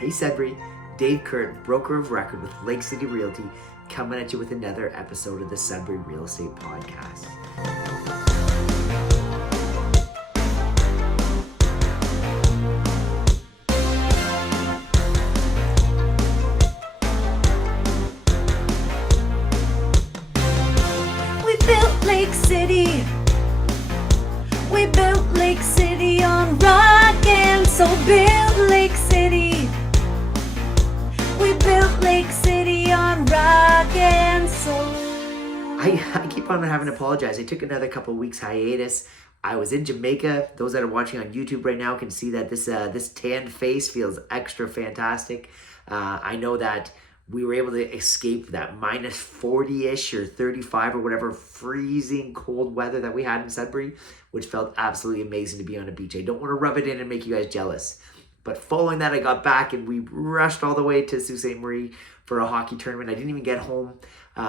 Hey Sudbury, Dave Kurt, broker of record with Lake City Realty, coming at you with another episode of the Sudbury Real Estate Podcast. We built Lake City. We built Lake City on rock and so build Lake City. We built Lake City on rock and soul. I keep on having to apologize. I took another couple weeks hiatus. I was in Jamaica. Those that are watching on YouTube right now can see that this tanned face feels extra fantastic. I know that we were able to escape that minus 40-ish or 35 or whatever freezing cold weather that we had in Sudbury, which felt absolutely amazing to be on a beach. I don't want to rub it in and make you guys jealous. But following that, I got back and we rushed all the way to Sault Ste. Marie for a hockey tournament. I didn't even get home. We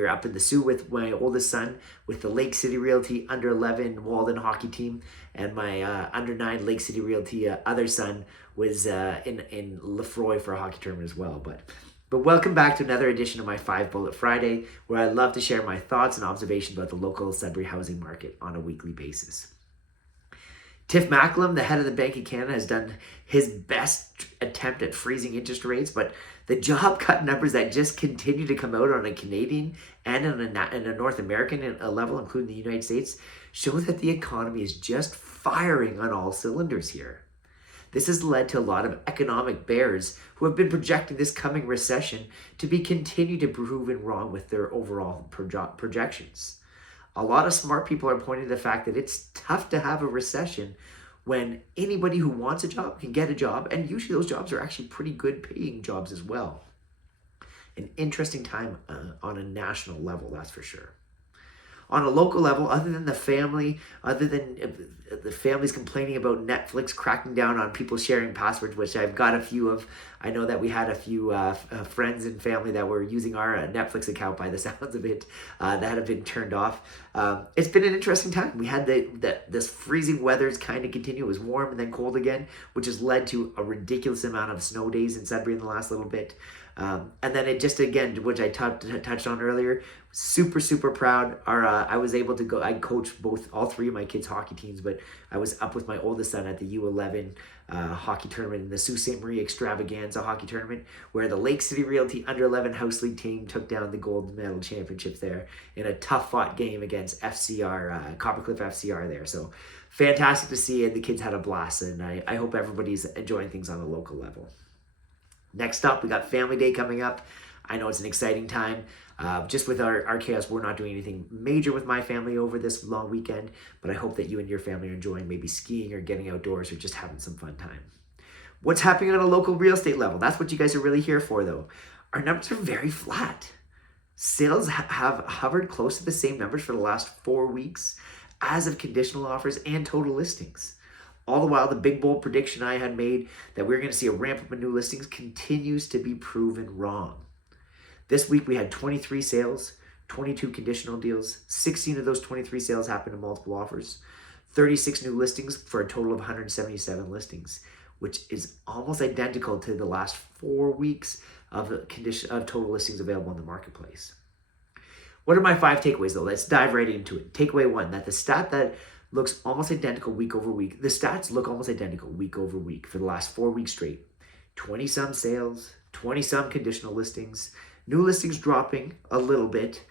were up in the Soo with my oldest son, with the Lake City Realty under 11 Walden hockey team, and my under 9 Lake City Realty other son was in Lefroy for a hockey tournament as well. But welcome back to another edition of my 5 Bullet Friday, where I love to share my thoughts and observations about the local Sudbury housing market on a weekly basis. Tiff Macklem, the head of the Bank of Canada, has done his best attempt at freezing interest rates, but the job cut numbers that just continue to come out on a Canadian and on a North American level, including the United States, show that the economy is just firing on all cylinders here. This has led to a lot of economic bears who have been projecting this coming recession to be continued to be proven wrong with their overall projections. A lot of smart people are pointing to the fact that it's tough to have a recession when anybody who wants a job can get a job, and usually those jobs are actually pretty good paying jobs as well. An interesting time on a national level, that's for sure. On a local level, other than the families complaining about Netflix cracking down on people sharing passwords, which I've got a few of. I know that we had a few friends and family that were using our Netflix account by the sounds of it that have been turned off. It's been an interesting time. We had this freezing weather's kind of continue. It was warm and then cold again, which has led to a ridiculous amount of snow days in Sudbury in the last little bit. And then it just, again, which I touched on earlier, super proud. I was able to go, I coached all three of my kids' hockey teams, but I was up with my oldest son at the U11 hockey tournament in the Sault Ste. Marie Extravaganza hockey tournament, where the Lake City Realty under 11 house league team took down the gold medal championships there in a tough fought game against FCR, Coppercliff FCR there. So fantastic to see, and the kids had a blast, and I hope everybody's enjoying things on a local level. Next up, we got Family Day coming up. I know it's an exciting time. Just with our chaos, we're not doing anything major with my family over this long weekend, but I hope that you and your family are enjoying maybe skiing or getting outdoors or just having some fun time. What's happening on a local real estate level? That's what you guys are really here for, though. Our numbers are very flat. Sales have hovered close to the same numbers for the last 4 weeks, as of conditional offers and total listings. All the while, the big bold prediction I had made that we were going to see a ramp up in new listings continues to be proven wrong. This week we had 23 sales, 22 conditional deals. 16 of those 23 sales happened in multiple offers. 36 new listings for a total of 177 listings, which is almost identical to the last 4 weeks of total listings available in the marketplace. What are my 5 takeaways, though? Let's dive right into it. Takeaway 1, that the stat that looks almost identical week over week. The stats look almost identical week over week for the last 4 weeks straight. 20-some sales, 20-some conditional listings, new listings dropping a little bit,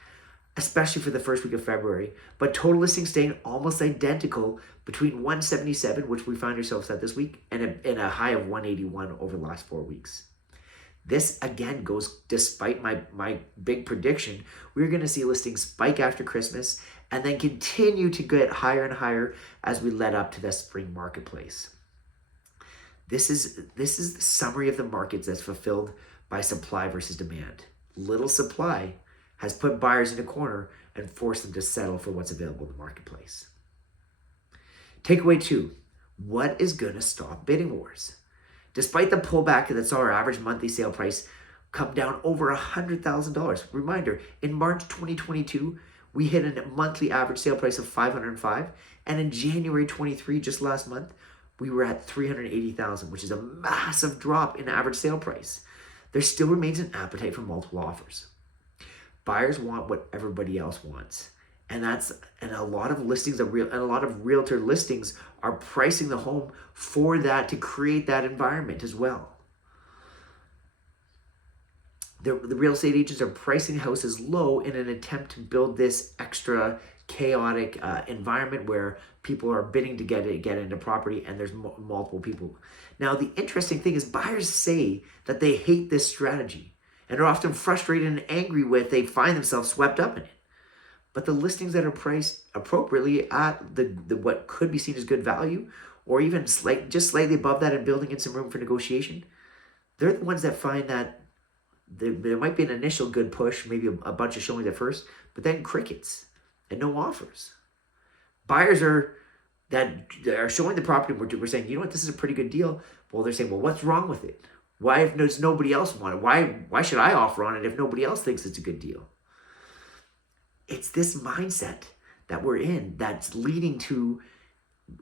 especially for the first week of February, but total listings staying almost identical between 177, which we find ourselves at this week, and a high of 181 over the last 4 weeks. This, again, goes despite my big prediction. We're going to see listings spike after Christmas and then continue to get higher and higher as we led up to the spring marketplace. This is the summary of the markets that's fulfilled by supply versus demand. Little supply has put buyers in a corner and forced them to settle for what's available in the marketplace. Takeaway 2, what is going to stop bidding wars? Despite the pullback that saw our average monthly sale price come down over $100,000. Reminder, in March 2022, we hit a monthly average sale price of $505, and in January 23, just last month, we were at 380,000, which is a massive drop in average sale price. There still remains an appetite for multiple offers. Buyers want what everybody else wants. And a lot of listings and a lot of realtor listings are pricing the home for that, to create that environment as well. The real estate agents are pricing houses low in an attempt to build this extra chaotic environment where people are bidding to get into property, and there's multiple people. Now, the interesting thing is buyers say that they hate this strategy and are often frustrated and angry with, they find themselves swept up in it. But the listings that are priced appropriately at the what could be seen as good value, or even just slightly above that and building in some room for negotiation, they're the ones that find that there might be an initial good push, maybe a bunch of showings at first, but then crickets and no offers. Buyers are showing the property, we're saying, you know what, this is a pretty good deal. Well, they're saying, well, what's wrong with it? Why does nobody else want it? Why should I offer on it if nobody else thinks it's a good deal? It's this mindset that we're in that's leading to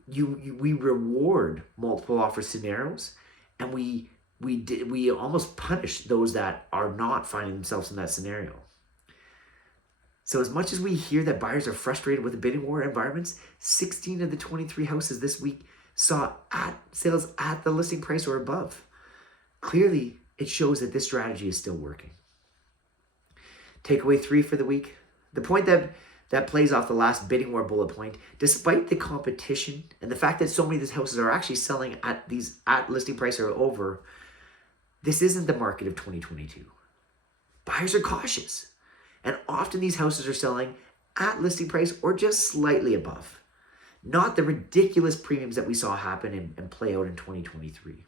we reward multiple offer scenarios, and we almost punish those that are not finding themselves in that scenario. So as much as we hear that buyers are frustrated with the bidding war environments, 16 of the 23 houses this week saw sales at the listing price or above. Clearly, it shows that this strategy is still working. Takeaway 3 for the week. The point that plays off the last bidding war bullet point, despite the competition and the fact that so many of these houses are actually selling at listing price or over, this isn't the market of 2022. Buyers are cautious. And often these houses are selling at listing price or just slightly above. Not the ridiculous premiums that we saw happen and play out in 2023.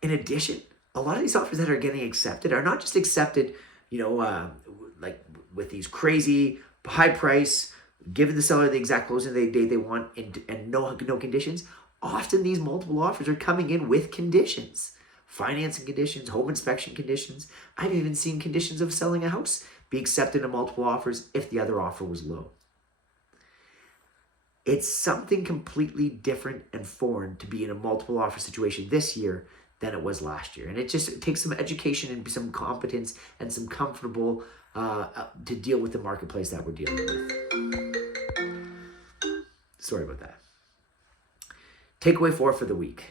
In addition, a lot of these offers that are getting accepted are not just accepted, like with these crazy high price, giving the seller the exact closing date they want and no conditions. Often these multiple offers are coming in with conditions. Financing conditions, home inspection conditions. I've even seen conditions of selling a house be accepted in multiple offers if the other offer was low. It's something completely different and foreign to be in a multiple offer situation this year than it was last year. And it takes some education and some competence and some comfortable to deal with the marketplace that we're dealing with. Sorry about that. Takeaway 4 for the week.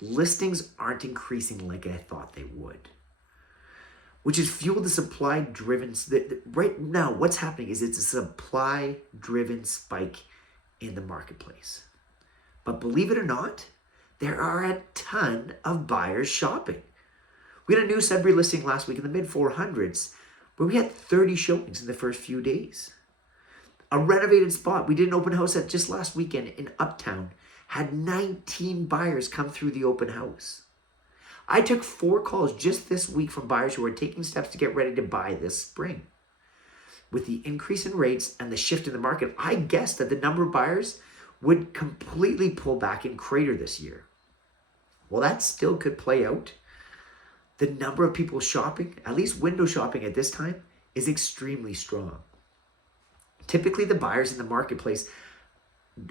Listings aren't increasing like I thought they would, which has fueled the supply-driven. Right now, what's happening is it's a supply-driven spike in the marketplace. But believe it or not, there are a ton of buyers shopping. We had a new Sudbury listing last week in the mid-400s, where we had 30 showings in the first few days. A renovated spot we did an open house at just last weekend in Uptown had 19 buyers come through the open house. I took 4 calls just this week from buyers who are taking steps to get ready to buy this spring. With the increase in rates and the shift in the market, I guessed that the number of buyers would completely pull back and crater this year. Well, that still could play out. The number of people shopping, at least window shopping at this time, is extremely strong. Typically, the buyers in the marketplace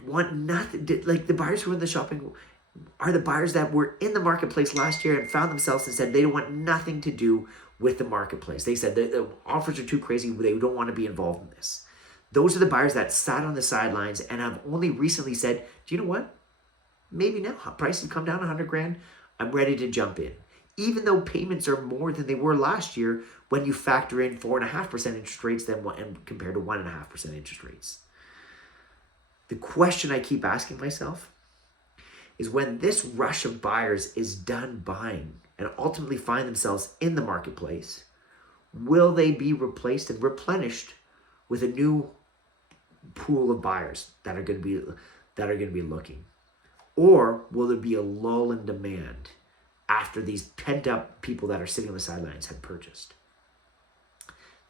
want nothing, like the buyers who are in the shopping are the buyers that were in the marketplace last year and found themselves and said they don't want nothing to do with the marketplace. They said the offers are too crazy, they don't want to be involved in this. Those are the buyers that sat on the sidelines and have only recently said, do you know what? Maybe now prices come down $100,000. I'm ready to jump in. Even though payments are more than they were last year when you factor in 4.5% interest rates compared to 1.5% interest rates. The question I keep asking myself is, when this rush of buyers is done buying and ultimately find themselves in the marketplace, will they be replaced and replenished with a new pool of buyers that are going to be looking? Or will there be a lull in demand after these pent up people that are sitting on the sidelines have purchased?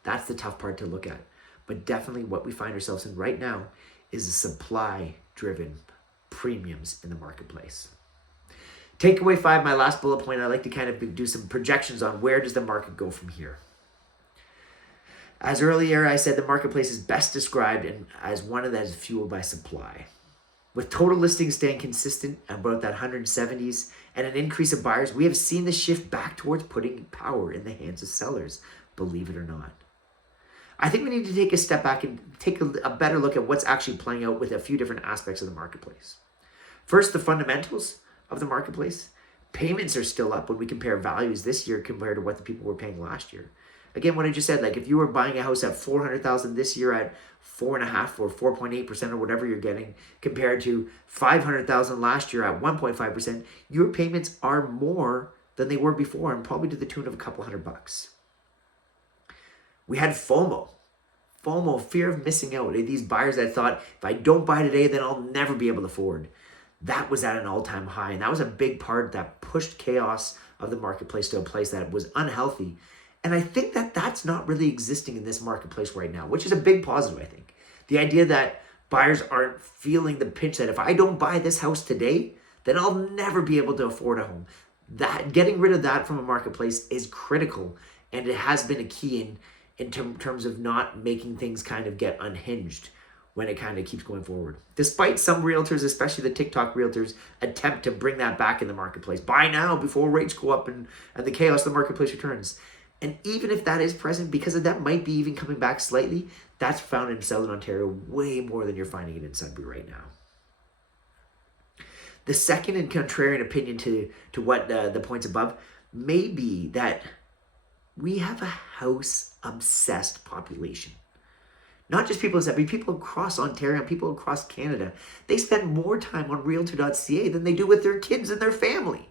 That's the tough part to look at. But definitely what we find ourselves in right now is a supply-driven premiums in the marketplace. Takeaway 5, my last bullet point, I like to kind of do some projections on where does the market go from here. As earlier I said, the marketplace is best described as one that is fueled by supply. With total listings staying consistent about that 170s and an increase of buyers, we have seen the shift back towards putting power in the hands of sellers, believe it or not. I think we need to take a step back and take a better look at what's actually playing out with a few different aspects of the marketplace. First, the fundamentals of the marketplace. Payments are still up when we compare values this year compared to what the people were paying last year. Again, what I just said, like if you were buying a house at $400,000 this year at 4.5% or 4.8% or whatever you're getting, compared to $500,000 last year at 1.5%, your payments are more than they were before, and probably to the tune of a couple $100. We had FOMO, fear of missing out. These buyers that thought, if I don't buy today, then I'll never be able to afford. That was at an all-time high, and that was a big part that pushed chaos of the marketplace to a place that was unhealthy. And I think that that's not really existing in this marketplace right now, which is a big positive, I think. The idea that buyers aren't feeling the pinch that if I don't buy this house today, then I'll never be able to afford a home. That getting rid of that from a marketplace is critical, and it has been a key in terms of not making things kind of get unhinged when it kind of keeps going forward. Despite some realtors, especially the TikTok realtors, attempt to bring that back in the marketplace. Buy now before rates go up and the chaos of the marketplace returns. And even if that is present, because of that might be even coming back slightly, that's found in Southern Ontario way more than you're finding it in Sudbury right now. The second and contrarian opinion to what the points above may be that we have a house-obsessed population. Not just people in Sudbury, people across Ontario, people across Canada. They spend more time on Realtor.ca than they do with their kids and their family.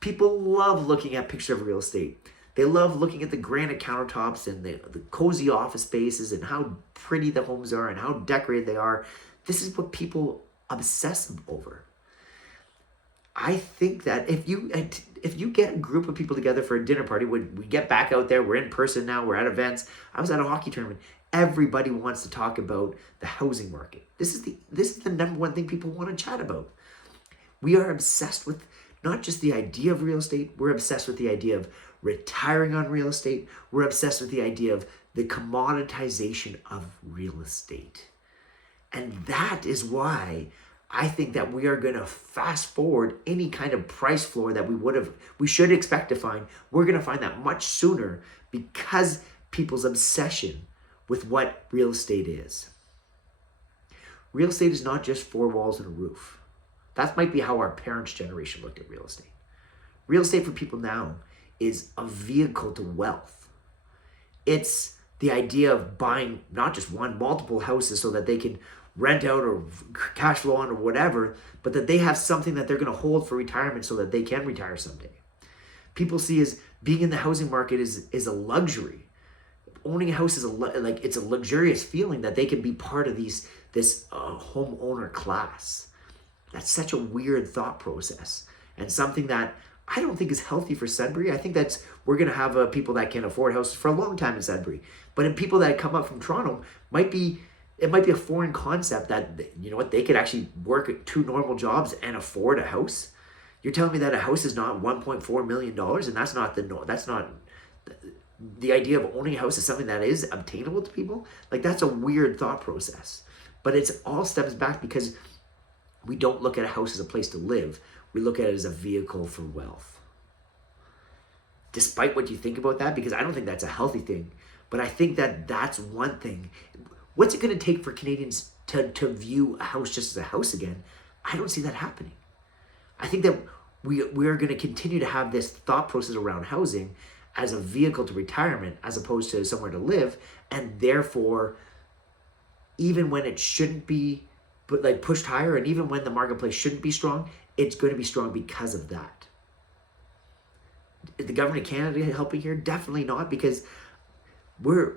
People love looking at pictures of real estate. They love looking at the granite countertops and the cozy office spaces and how pretty the homes are and how decorated they are. This is what people obsess over. I think that if you get a group of people together for a dinner party, when we get back out there, we're in person now, we're at events. I was at a hockey tournament. Everybody wants to talk about the housing market. This is the number one thing people want to chat about. We are obsessed with not just the idea of real estate, we're obsessed with the idea of retiring on real estate. We're obsessed with the idea of the commoditization of real estate. And that is why I think that we are going to fast forward any kind of price floor that we should expect to find. We're going to find that much sooner because people's obsession with what real estate is. Real estate is not just four walls and a roof. That might be how our parents' generation looked at real estate. Real estate for people now is a vehicle to wealth. It's the idea of buying not just one, multiple houses so that they can rent out or cash flow on or whatever, but that they have something that they're going to hold for retirement so that they can retire someday. People see as being in the housing market is a luxury. Owning a house is it's a luxurious feeling that they can be part of this homeowner class. That's such a weird thought process and something that I don't think is healthy for Sudbury. I think we're going to have people that can afford houses for a long time in Sudbury, but in people that come up from Toronto, it might be a foreign concept that, you know what, they could actually work at two normal jobs and afford a house. You're telling me that a house is not $1.4 million, and that's not the idea of owning a house is something that is obtainable to people. Like, that's a weird thought process, but it's all stems back because we don't look at a house as a place to live. We look at it as a vehicle for wealth. Despite what you think about that, because I don't think that's a healthy thing, but I think that that's one thing. What's it going to take for Canadians to view a house just as a house again? I don't see that happening. I think that we are going to continue to have this thought process around housing as a vehicle to retirement as opposed to somewhere to live, and therefore, even when it shouldn't be pushed higher, and even when the marketplace shouldn't be strong, it's going to be strong because of that. Is the government of Canada helping here? Definitely not, because we're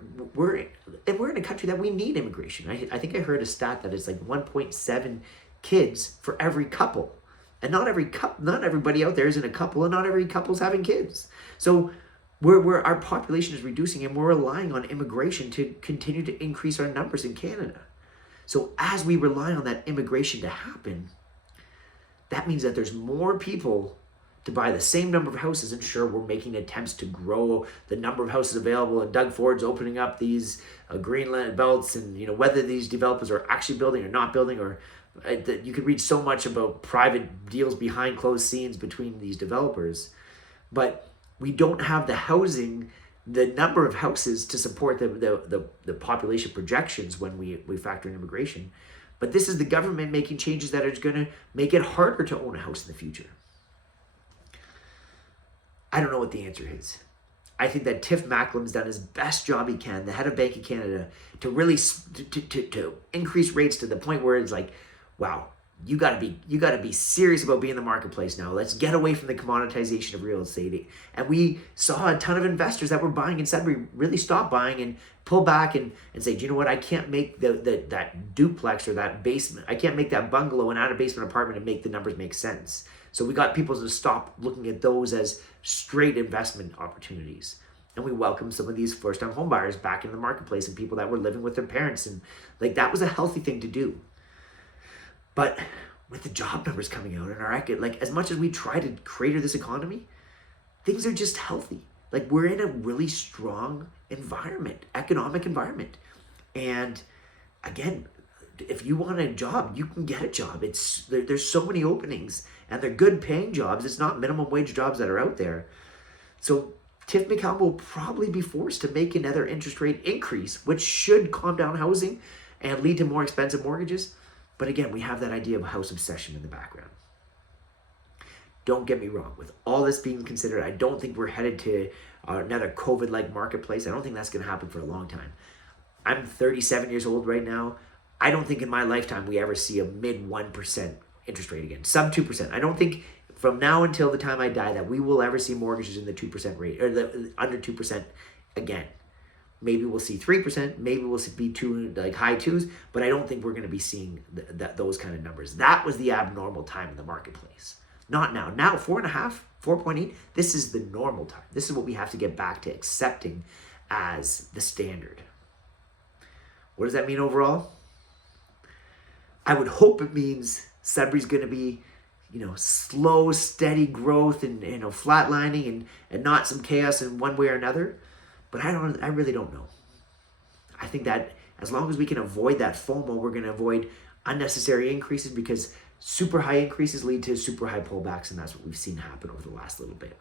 in a country that we need immigration. I think I heard a stat that it's like 1.7 kids for every couple, and not everybody out there is in a couple, and not every couple's having kids. So our population is reducing, and we're relying on immigration to continue to increase our numbers in Canada. So as we rely on that immigration to happen, that means that there's more people to buy the same number of houses. And sure, we're making attempts to grow the number of houses available, and Doug Ford's opening up these green land belts, and whether these developers are actually building or not building, or You could read so much about private deals behind closed scenes between these developers, but we don't have the housing, the number of houses to support the population projections when we factor in immigration. But this is the government making changes that are going to make it harder to own a house in the future. I don't know what the answer is. I think that Tiff Macklem's done his best job he can, the head of Bank of Canada, to really to increase rates to the point where it's like, wow, you got to be serious about being in the marketplace now. Let's get away from the commoditization of real estate. And we saw a ton of investors that were buying in Sudbury really stop buying and pull back and say, do you know what? I can't make that duplex or that basement. I can't make that bungalow and add a basement apartment and make the numbers make sense. So we got people to stop looking at those as straight investment opportunities. And we welcomed some of these first-time home buyers back in the marketplace and people that were living with their parents. And like that was a healthy thing to do. But with the job numbers coming out and our like as much as we try to crater this economy, things are just healthy. Like we're in a really strong environment, economic environment. And again, if you want a job, you can get a job. There's so many openings and they're good paying jobs. It's not minimum wage jobs that are out there. So Tiff McCallum will probably be forced to make another interest rate increase, which should calm down housing and lead to more expensive mortgages. But again, we have that idea of house obsession in the background. Don't get me wrong. With all this being considered, I don't think we're headed to another COVID-like marketplace. I don't think that's going to happen for a long time. I'm 37 years old right now. I don't think in my lifetime we ever see a mid 1% interest rate again. Sub 2%. I don't think from now until the time I die that we will ever see mortgages in the 2% rate or the under 2% again. Maybe we'll see 3%, maybe we'll be high twos, but I don't think we're going to be seeing those kind of numbers. That was the abnormal time in the marketplace. Not now. Now 4.5, 4.8, this is the normal time. This is what we have to get back to accepting as the standard. What does that mean overall? I would hope it means Sudbury's going to be, slow, steady growth and flatlining and not some chaos in one way or another. But I really don't know. I think that as long as we can avoid that FOMO, we're going to avoid unnecessary increases because super high increases lead to super high pullbacks, and that's what we've seen happen over the last little bit.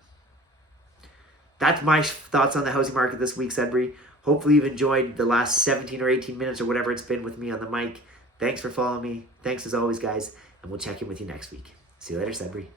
That's my thoughts on the housing market this week, Sudbury. Hopefully you've enjoyed the last 17 or 18 minutes or whatever it's been with me on the mic. Thanks for following me. Thanks as always, guys, and we'll check in with you next week. See you later, Sudbury.